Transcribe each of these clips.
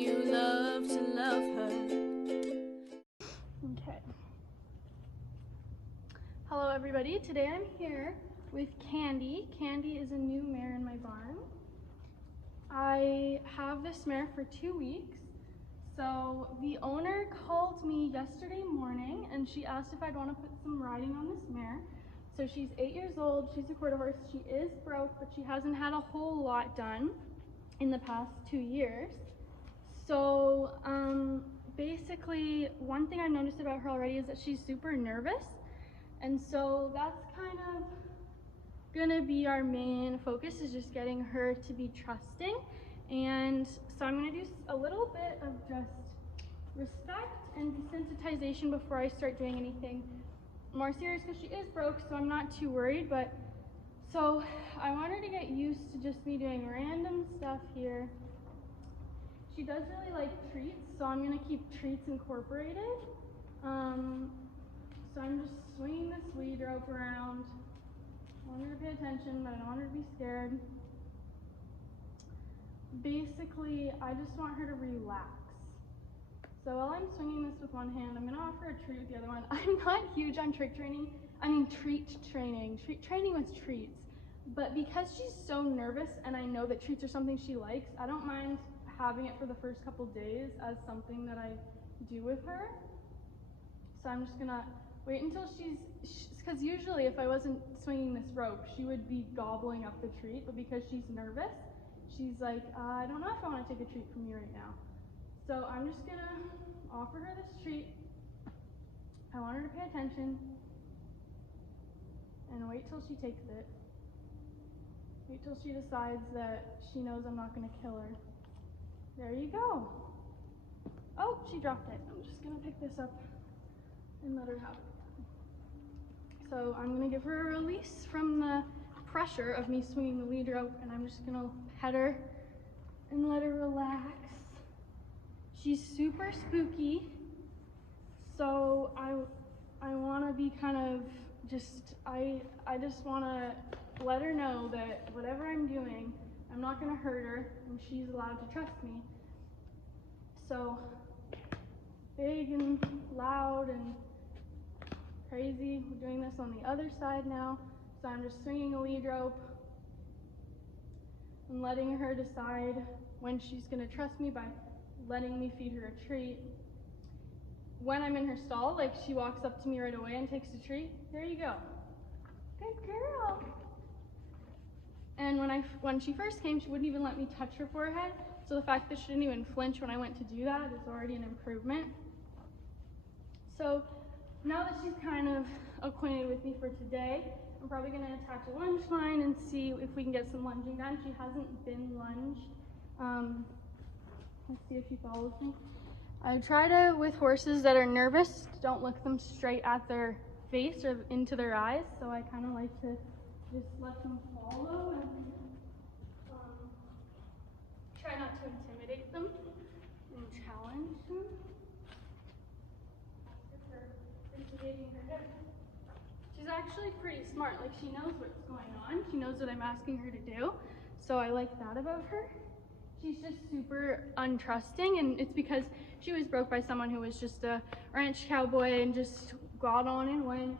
you love to love her. Okay. Hello everybody, today I'm here with Candy. Candy is a new mare in my barn. I have this mare for 2 weeks. So the owner called me yesterday morning and she asked if I'd want to put some riding on this mare. So she's 8 years old, she's a quarter horse, she is broke, but she hasn't had a whole lot done in the past 2 years. So basically one thing I've noticed about her already is that she's super nervous. And so that's kind of gonna be our main focus, is just getting her to be trusting. And so I'm gonna do a little bit of just respect and desensitization before I start doing anything more serious, because she is broke, so I'm not too worried. But so I want her to get used to just me doing random stuff here. She does really like treats, so I'm gonna keep treats incorporated. So I'm just swinging this lead rope around. I want her to pay attention, but I don't want her to be scared. Basically, I just want her to relax. So while I'm swinging this with one hand, I'm gonna offer a treat with the other one. I'm not huge on treat training with treats. But because she's so nervous and I know that treats are something she likes, I don't mind having it for the first couple days as something that I do with her. So I'm just gonna wait until because usually if I wasn't swinging this rope, she would be gobbling up the treat, but because she's nervous, she's like, I don't know if I want to take a treat from you right now. So I'm just gonna offer her this treat. I want her to pay attention and wait till she takes it. Wait till she decides that she knows I'm not gonna kill her. There you go. Oh, she dropped it. I'm just gonna pick this up and let her have it again. So I'm gonna give her a release from the pressure of me swinging the lead rope, and I'm just gonna pet her and let her relax. She's super spooky, so I wanna be kind of I just wanna let her know that whatever I'm doing, I'm not gonna hurt her, and she's allowed to trust me. So big and loud and crazy. We're doing this on the other side now. So I'm just swinging a lead rope and letting her decide when she's gonna trust me by letting me feed her a treat. When I'm in her stall, like, she walks up to me right away and takes a treat. There you go. Good girl. And when she first came, she wouldn't even let me touch her forehead. So the fact that she didn't even flinch when I went to do that is already an improvement. So now that she's kind of acquainted with me for today, I'm probably gonna attach a lunge line and see if we can get some lunging done. She hasn't been lunged. Let's see if she follows me. I try to, with horses that are nervous, don't look them straight at their face or into their eyes. So I kind of like to just let them follow and try not to intimidate them and challenge them. She's actually pretty smart. Like, she knows what's going on. She knows what I'm asking her to do. So I like that about her. She's just super untrusting, and it's because she was broke by someone who was just a ranch cowboy and just got on and went.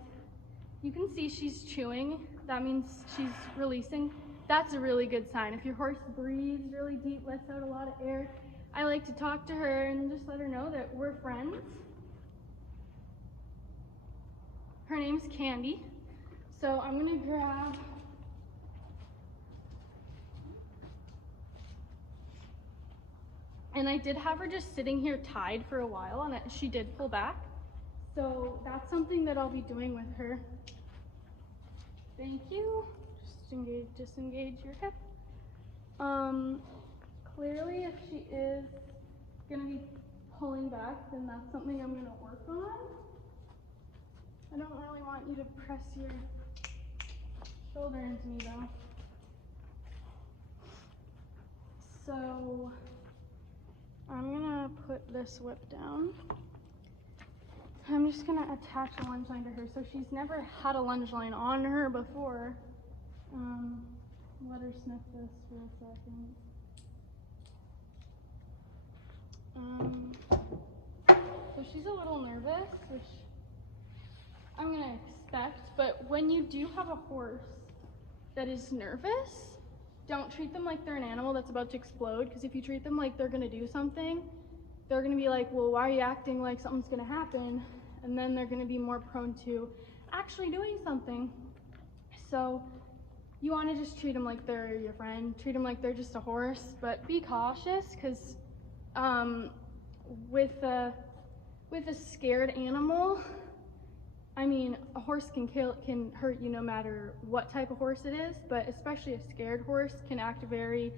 You can see she's chewing. That means she's releasing. That's a really good sign. If your horse breathes really deep, lets out a lot of air, I like to talk to her and just let her know that we're friends. Her name's Candy. So I'm gonna grab and I did have her just sitting here tied for a while, and she did pull back. So that's something that I'll be doing with her. Thank you. Just disengage your hip. Clearly if she is gonna be pulling back, then that's something I'm gonna work on. I don't really want you to press your shoulder into me though. So I'm gonna put this whip down. I'm just gonna attach a lunge line to her. So she's never had a lunge line on her before. Let her sniff this for a second. she's a little nervous, which I'm gonna expect, but when you do have a horse that is nervous, don't treat them like they're an animal that's about to explode, because if you treat them like they're gonna do something, they're gonna be like, well, why are you acting like something's gonna happen? And then they're gonna be more prone to actually doing something. So you wanna just treat them like they're your friend, treat them like they're just a horse, but be cautious, because with a scared animal, I mean, a horse can hurt you no matter what type of horse it is, but especially a scared horse can act very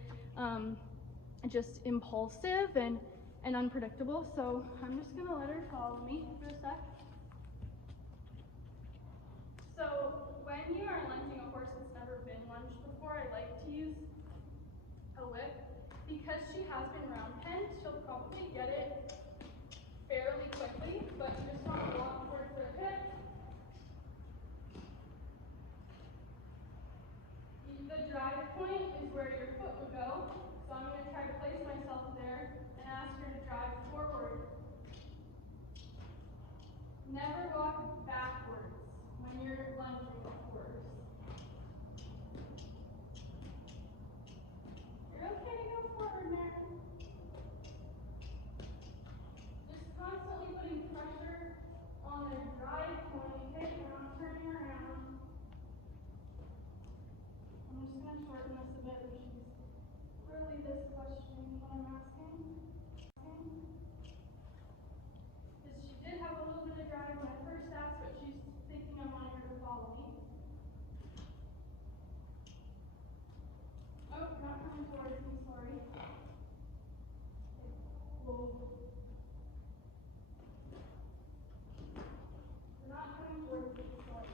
just impulsive and unpredictable. So I'm just gonna let her follow me for a sec. So when you are lunging a horse that's never been lunged before, I like to use a whip. Because she has been round penned, she'll probably get it fairly quickly, but you just want to walk towards her hip. The drive point is where your foot would go, so I'm going to try to place myself there and ask her to drive forward. Never walk backwards when you're lunging a horse. You're okay to go forward, Mary. Just constantly putting pressure on their drive point, okay? We're not turning around. I'm just going to shorten this a bit, but she's really this questioning what I'm asking. Because she did have a little bit of drive when I first asked, but she's thinking I wanted her to follow me. Oh, not coming towards me, sorry. Okay. Whoa. You're not coming towards me, sorry.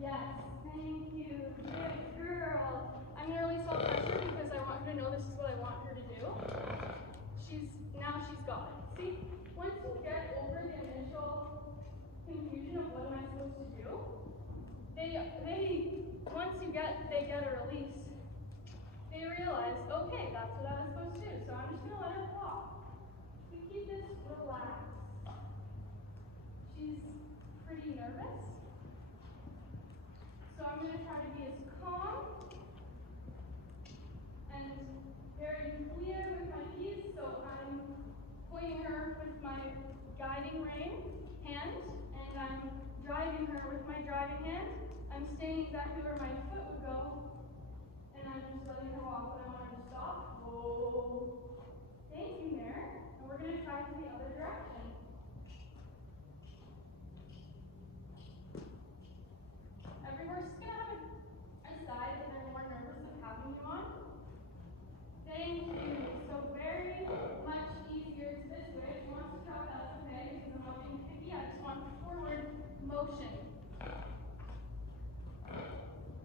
Yes, thank you. Good girl. I'm going to release all pressure because I want her to know this is what I want her to do. Now she's got it. See, once you get over the initial confusion of what am I supposed to do, they get a release. They realize, okay, that's what I was supposed to do. So I'm just going to let her walk. We keep this relaxed. She's pretty nervous. So I'm going to try to be as calm and very clear with my keys. So I'm pointing her with my guiding rein hand, and I'm driving her with my driving hand. I'm staying exactly where my foot would go, and I'm just letting her walk when I want her to stop. Whoa. Thank you, Mare. And we're going to try to the other direction. Every horse is going to have a side that they're more nervous of having you on. Thank you. So very much easier to this way. If you want to try, that's okay, because I'm not being picky. I just want forward motion.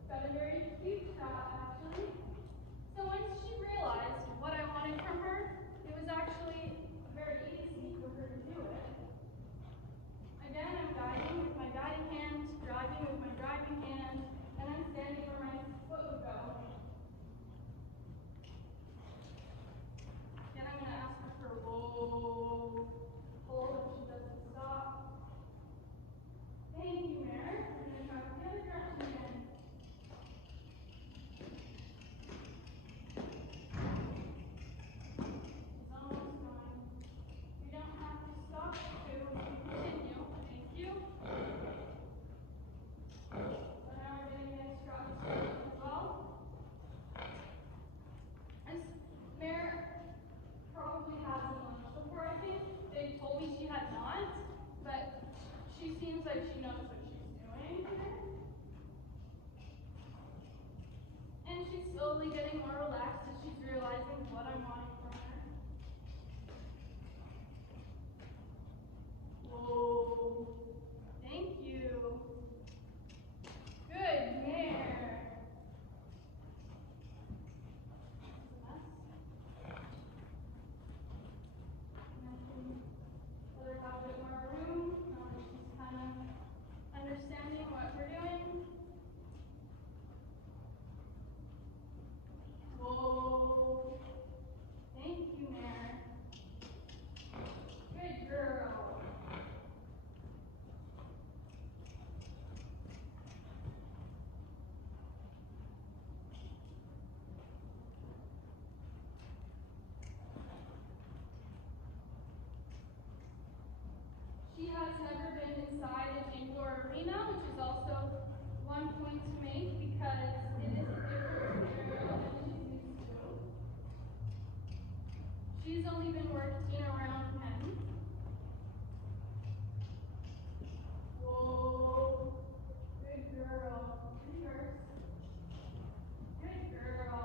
Got a very cute shot, actually. So once she realized what I wanted from her, it was actually very easy for her to do it. She's slowly getting more relaxed as she's realizing what I'm wanting from her. Whoa. Thank you. Good mare. Let her have a bit more room. Now that she's kind of understanding what we're doing. Whoa. Thank you, mare. Good girl. She has never been inside an indoor arena, which is also one point to make because it is a different scenario than she's used to. She's only been worked in around hens. Whoa. Good girl. Reverse. Good girl.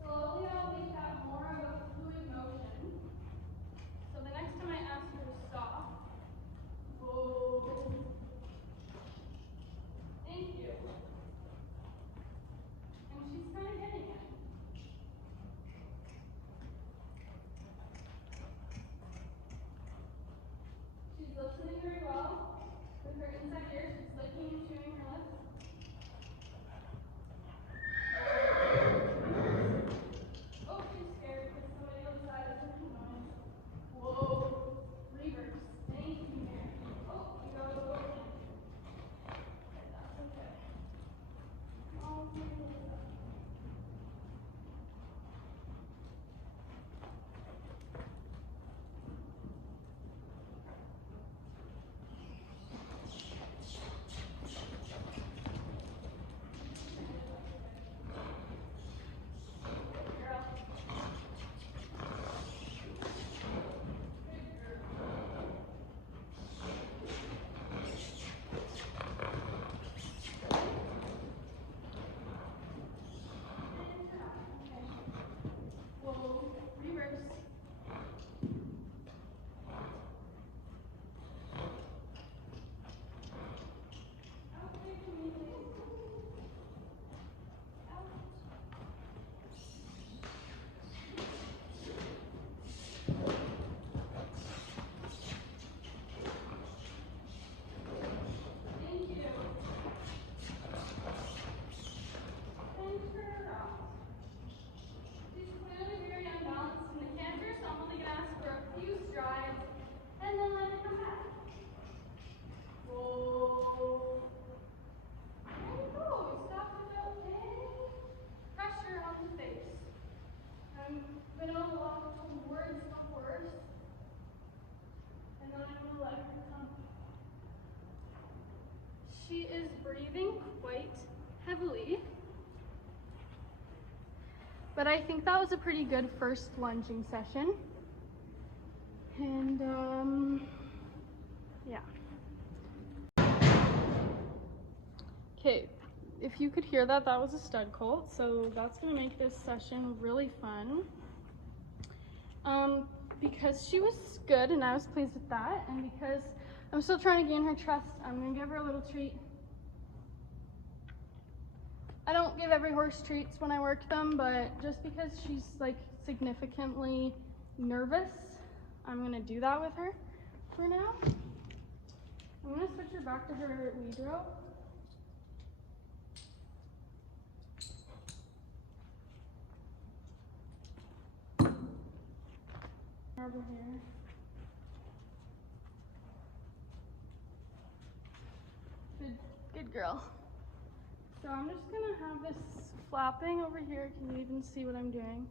Slowly I'll make that more of a fluid motion. So the next time I ask her to stop, whoa. Thank you. And she's kind of getting it. She's listening very well. With her inside ear, she's licking and chewing her lips. Oh, she's scared because somebody outside is making noise. Whoa. Reverse. Thank you, mare. Oh, you gotta go again. Okay, that's okay. Oh, whoa, reverse. Okay, please. Out. Thank you. Thanks for her out. She's clearly very unbalanced in the canter, so I'm only gonna ask for a few strides and then let her come back. Whoa. There you go. We stopped without any pressure on the face. I'm gonna walk towards the horse and then I'm gonna let her come. She is breathing quite heavily. But I think that was a pretty good first lunging session. And yeah. Okay, if you could hear that, that was a stud colt. So that's gonna make this session really fun. Because she was good and I was pleased with that. And because I'm still trying to gain her trust, I'm gonna give her a little treat. I don't give every horse treats when I work them, but just because she's like significantly nervous, I'm gonna do that with her for now. I'm gonna switch her back to her lead rope. Over here. Good girl. So I'm just gonna have this flapping over here. Can you even see what I'm doing?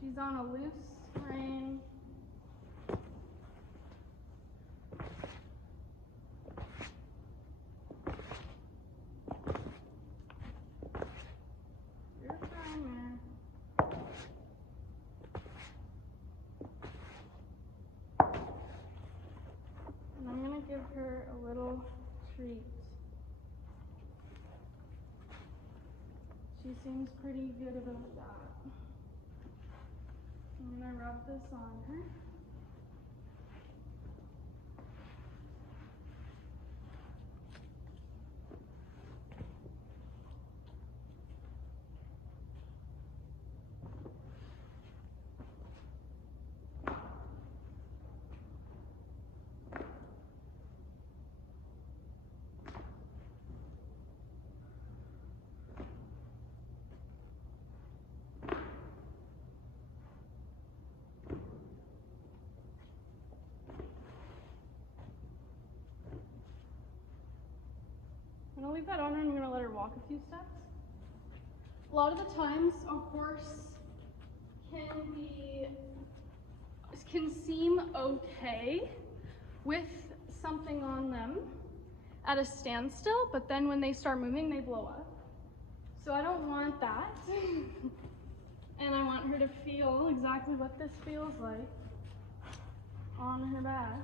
She's on a loose rein. You're fine, man. And I'm gonna give her a little treat. She seems pretty good about that. I'm gonna rub this on her. I'm gonna leave that on her and I'm gonna let her walk a few steps. A lot of the times a horse can seem okay with something on them at a standstill, but then when they start moving, they blow up. So I don't want that. And I want her to feel exactly what this feels like on her back.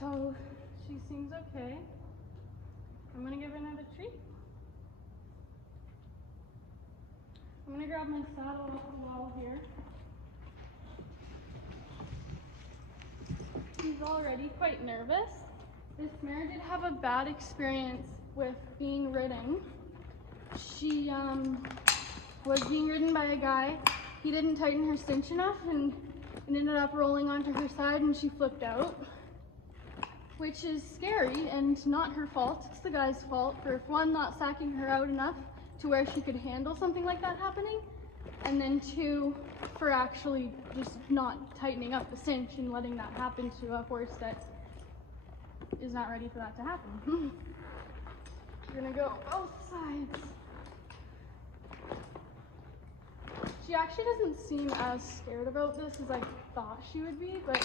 So she seems okay. I'm gonna give her another treat. I'm gonna grab my saddle off the wall here. She's already quite nervous. This mare did have a bad experience with being ridden. She was being ridden by a guy. He didn't tighten her cinch enough and it ended up rolling onto her side and she flipped out, which is scary and not her fault. It's the guy's fault for, one, not sacking her out enough to where she could handle something like that happening, and then two, for actually just not tightening up the cinch and letting that happen to a horse that is not ready for that to happen. We're gonna go both sides. She actually doesn't seem as scared about this as I thought she would be, but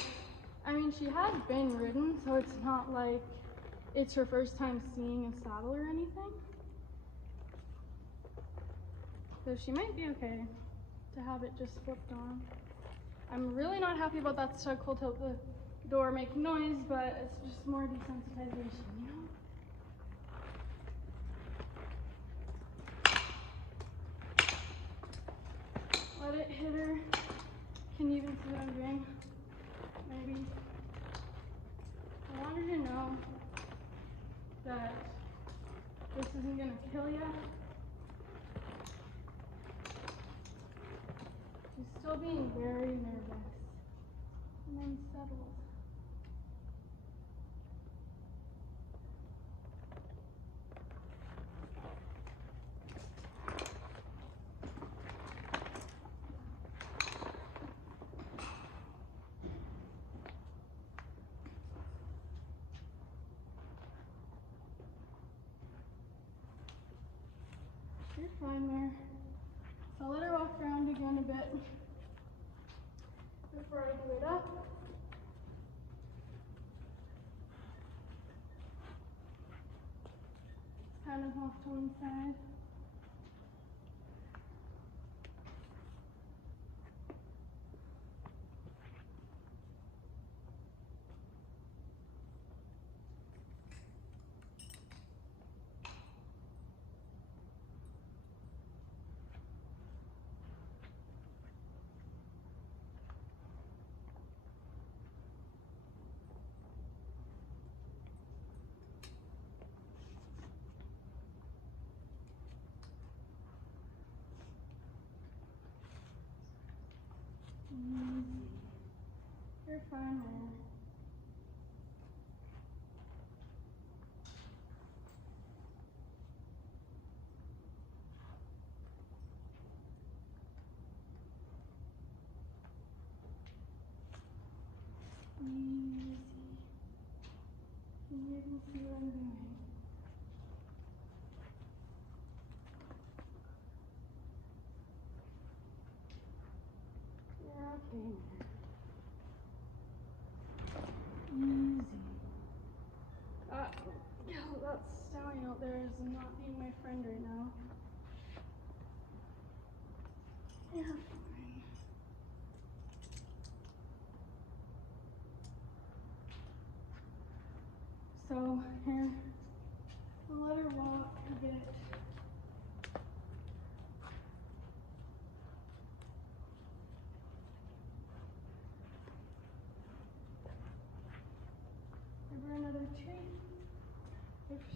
I mean, she has been ridden, so it's not like it's her first time seeing a saddle or anything. So she might be okay to have it just flipped on. I'm really not happy about that stuck hold out the door making noise, but it's just more desensitization, you know? Let it hit her. Can you even see what I'm doing? Maybe. I want her to know that this isn't gonna kill you. She's still being very nervous and unsettled. You're fine there. So I'll let her walk around again a bit before I do it up. It's kind of off to one side.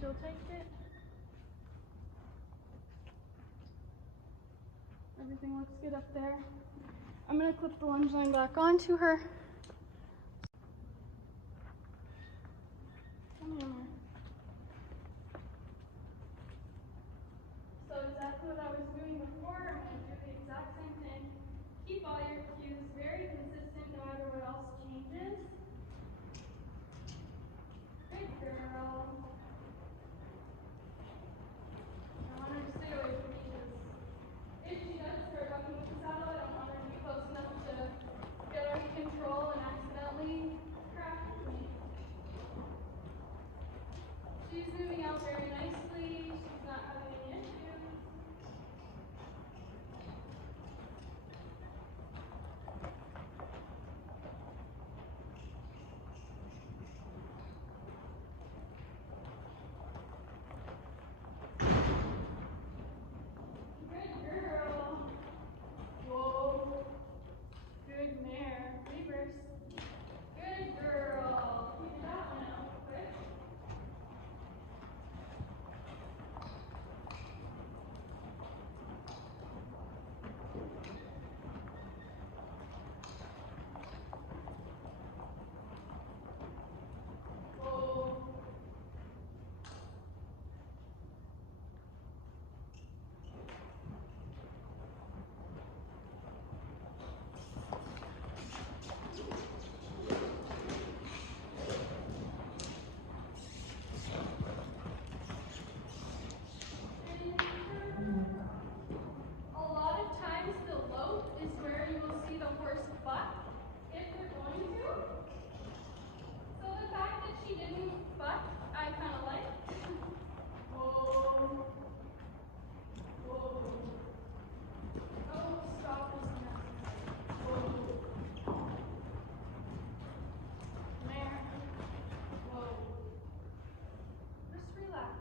she'll take it. Everything looks good up there. I'm gonna clip the lunge line back onto her. Come here, Mar. So exactly what I was doing before, I'm gonna do the exact same thing. Keep all your cues very consistent no matter what else changes. Good girl. I want her to stay away from me because if she does start rocking with the saddle, I don't want her to be close enough to get out of control and accidentally crash me. She's moving out very nicely. She's not having any issues. Good girl. Whoa. Good mare. Reverse. Good girl. Figure that one out quick. Whoa. A lot of times the lope is where you will see the horse buck if they're going to. So the fact that she didn't buck, I kind of like. Whoa. Whoa. Oh, stop this mess. Whoa. Mare. Whoa. Just relax.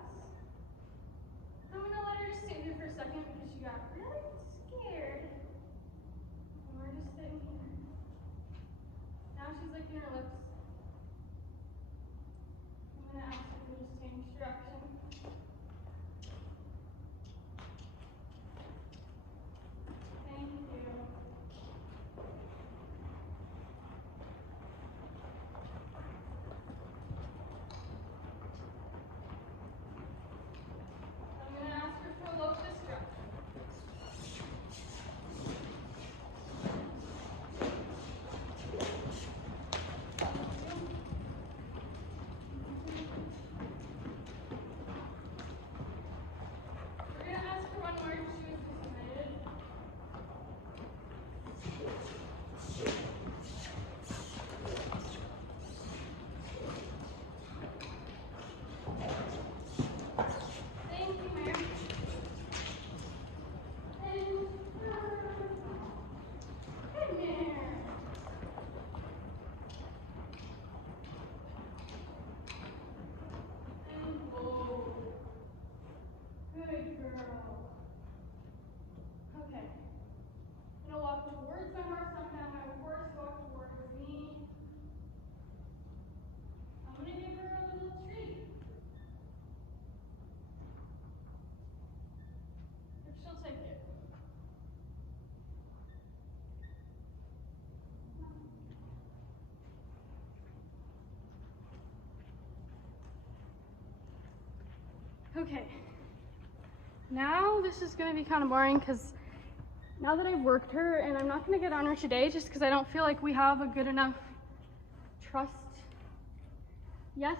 I'm gonna let her stay there for a second because she got really scared. And we're just sitting here. Now she's licking her lips. I'm gonna ask her to just change direction. Thank you. I'm gonna ask her to elope this direction. We're gonna ask her one more if she was disappointed. Thank you, Mary. And good mare. And whoa. Good girl. Okay. I'm gonna walk towards my horse. I'm gonna have my horse walk towards me. I'm gonna give her a little treat. If she'll take it. Okay. Now this is gonna be kind of boring because now that I've worked her, and I'm not gonna get on her today just because I don't feel like we have a good enough trust yet.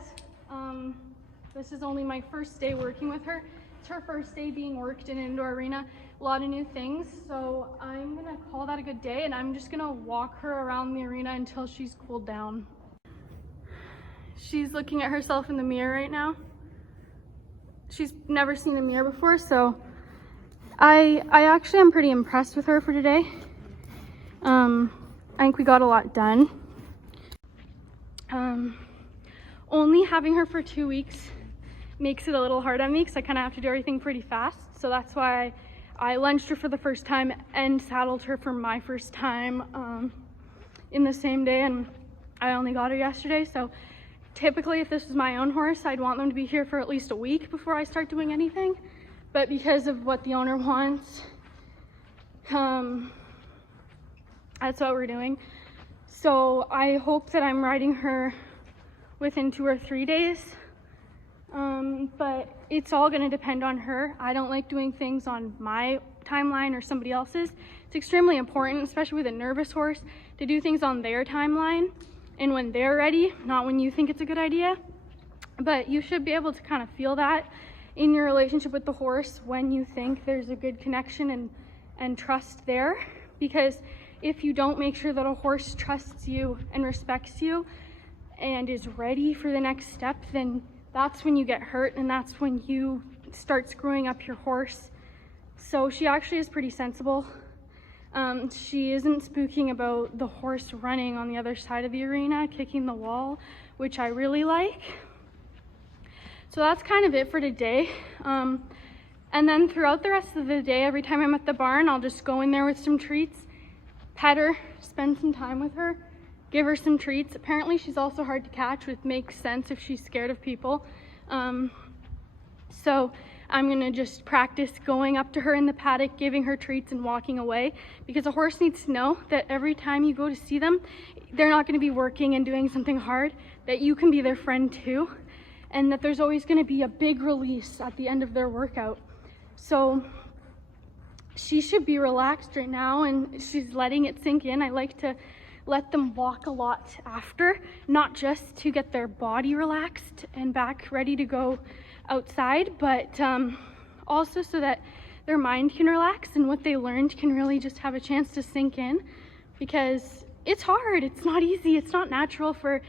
This is only my first day working with her. It's her first day being worked in an indoor arena, a lot of new things. So I'm gonna call that a good day, and I'm just gonna walk her around the arena until she's cooled down. She's looking at herself in the mirror right now. She's never seen a mirror before, so I actually am pretty impressed with her for today. I think we got a lot done. Only having her for 2 weeks makes it a little hard on me because I kind of have to do everything pretty fast. So that's why I lunged her for the first time and saddled her for my first time in the same day, and I only got her yesterday. So Typically, if this was my own horse, I'd want them to be here for at least a week before I start doing anything. But because of what the owner wants, that's what we're doing. So I hope that I'm riding her within 2 or 3 days. But it's all going to depend on her. I don't like doing things on my timeline or somebody else's. It's extremely important, especially with a nervous horse, to do things on their timeline and when they're ready, not when you think it's a good idea. But you should be able to kind of feel that in your relationship with the horse when you think there's a good connection and trust there. Because if you don't make sure that a horse trusts you and respects you and is ready for the next step, then that's when you get hurt, and that's when you start screwing up your horse. So she actually is pretty sensible. She isn't spooking about the horse running on the other side of the arena, kicking the wall, which I really like. So that's kind of it for today. And then throughout the rest of the day, every time I'm at the barn, I'll just go in there with some treats, pet her, spend some time with her, give her some treats. Apparently she's also hard to catch, which makes sense if she's scared of people. So I'm gonna just practice going up to her in the paddock, giving her treats and walking away, because a horse needs to know that every time you go to see them, they're not gonna be working and doing something hard, that you can be their friend too, and that there's always gonna be a big release at the end of their workout. So she should be relaxed right now, and she's letting it sink in. I like to let them walk a lot after, not just to get their body relaxed and back ready to go outside, but also so that their mind can relax and what they learned can really just have a chance to sink in, because it's hard, it's not easy, it's not natural for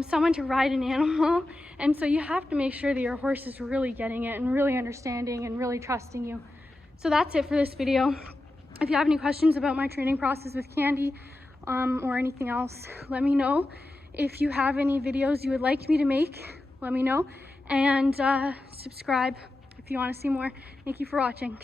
someone to ride an animal, and so you have to make sure that your horse is really getting it and really understanding and really trusting you. So that's it for this video. If you have any questions about my training process with Candy or anything else, let me know. If you have any videos you would like me to make, let me know. And subscribe if you want to see more. Thank you for watching.